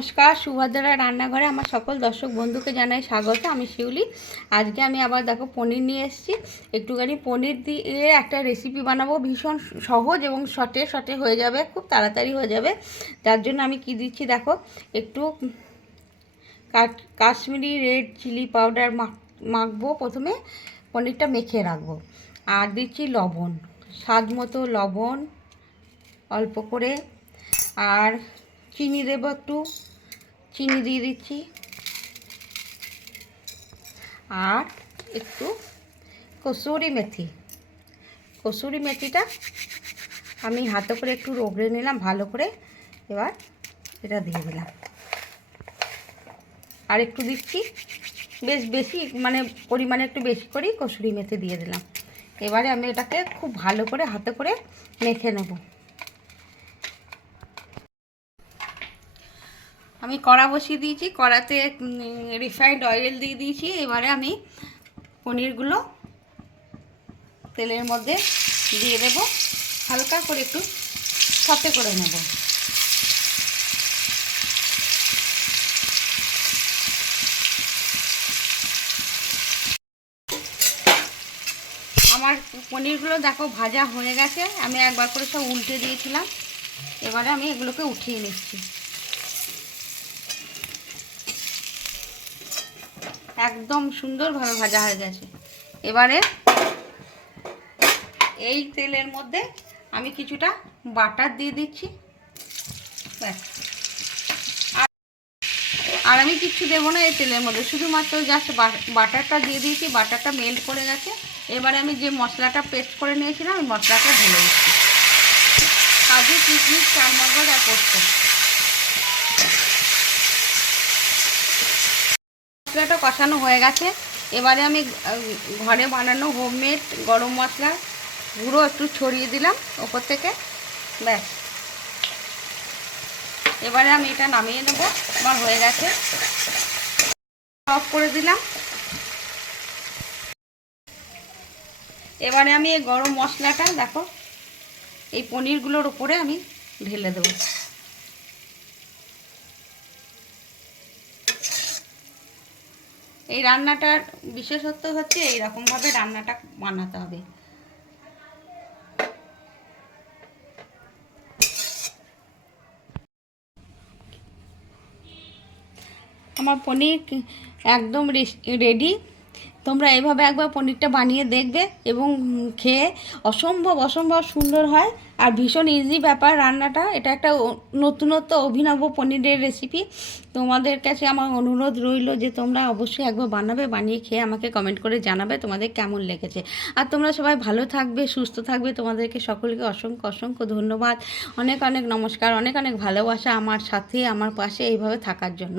নমস্কার, সুভদ্রা রান্নাঘরে আমার সকল দর্শক বন্ধুকে জানাই স্বাগত। আমি শিউলি। আজকে আমি আবার দেখো পনির নিয়ে এসেছি। একটুখানি পনির দিয়ে একটা রেসিপি বানাবো, ভীষণ সহজ এবং শর্টে শর্টে হয়ে যাবে, খুব তাড়াতাড়ি হয়ে যাবে। তার জন্য আমি কি দিচ্ছি দেখো, একটু কাশ্মীরি রেড চিলি পাউডার মাখবো। প্রথমে পনিরটা মেখে রাখবো। আর দিচ্ছি লবণ, স্বাদ মতো লবণ অল্প করে। আর চিনি দেবো, একটু চিনি দিয়ে দিচ্ছি। আর একটু কসুরি মেথিটা আমি হাতে করে একটু রগড়ে নিলাম ভালো করে। এবার এটা দিয়ে দিলাম। আর একটু দিচ্ছি, বেশ বেশি মানে পরিমাণে একটু বেশি করেই কসুরি মেথি দিয়ে দিলাম। এবারে আমি এটাকে খুব ভালো করে হাতে করে মেখে নেব। আমি কড়া বসিয়ে দিয়েছি, কড়াতে রিফাইন্ড অয়েল দিয়ে দিয়েছি। এবারে আমি পনিরগুলো তেলের মধ্যে দিয়ে দেব, হালকা করে একটু সতে করে নেব। আমার পনিরগুলো দেখো ভাজা হয়ে গেছে। আমি একবার করে সব উল্টে দিয়েছিলাম। এবারে আমি এগুলোকে উঠিয়ে নিচ্ছি। একদম সুন্দরভাবে ভাজা হয়ে গেছে। এবারে এই তেলের মধ্যে আমি কিছুটা বাটার দিয়ে দিচ্ছি। আর আমি কিচ্ছু দেবো না এই তেলের মধ্যে, শুধুমাত্র জাস্ট বাটারটা দিয়ে দিয়েছি। বাটারটা মেল্ট করে গেছে। এবারে আমি যে মশলাটা পেস্ট করে নিয়েছিলাম ওই মশলাটা ঢেলে দিচ্ছি। কাজু, কিশমিশ, চালমগজ আর পোস্ত। মশলাটা কষানো হয়ে গেছে। এবারে আমি ঘরে বানানো হোমমেড গরম মশলা গুঁড়ো একটু ছড়িয়ে দিলাম ওপর থেকে। ব্যাস, এবারে আমি এটা নামিয়ে নেব। আমার হয়ে গেছে, অফ করে দিলাম। এবারে আমি এই গরম মশলাটা দেখো এই পনিরগুলোর উপরে আমি ঢেলে দেবো। এই রান্নাটার বিশেষত্ব হচ্ছে এইরকমভাবে রান্নাটা বানাতে হবে। আমার পনির একদম রেডি। তোমরা এভাবে একবার পনিরটা বানিয়ে দেখবে এবং খেয়ে অসম্ভব সুন্দর হয়। আর ভীষণ ইজি ব্যাপার রান্নাটা। এটা একটা নতুনত্ব অভিনব পনিরের রেসিপি। তোমাদের কাছে আমার অনুরোধ রইল যে তোমরা অবশ্যই একবার বানাবে, বানিয়ে খেয়ে আমাকে কমেন্ট করে জানাবে তোমাদের কেমন লেগেছে। আর তোমরা সবাই ভালো থাকবে, সুস্থ থাকবে। তোমাদেরকে সকলকে অসংখ্য ধন্যবাদ। অনেক নমস্কার, অনেক ভালোবাসা আমার সাথে, আমার পাশে এইভাবে থাকার জন্য।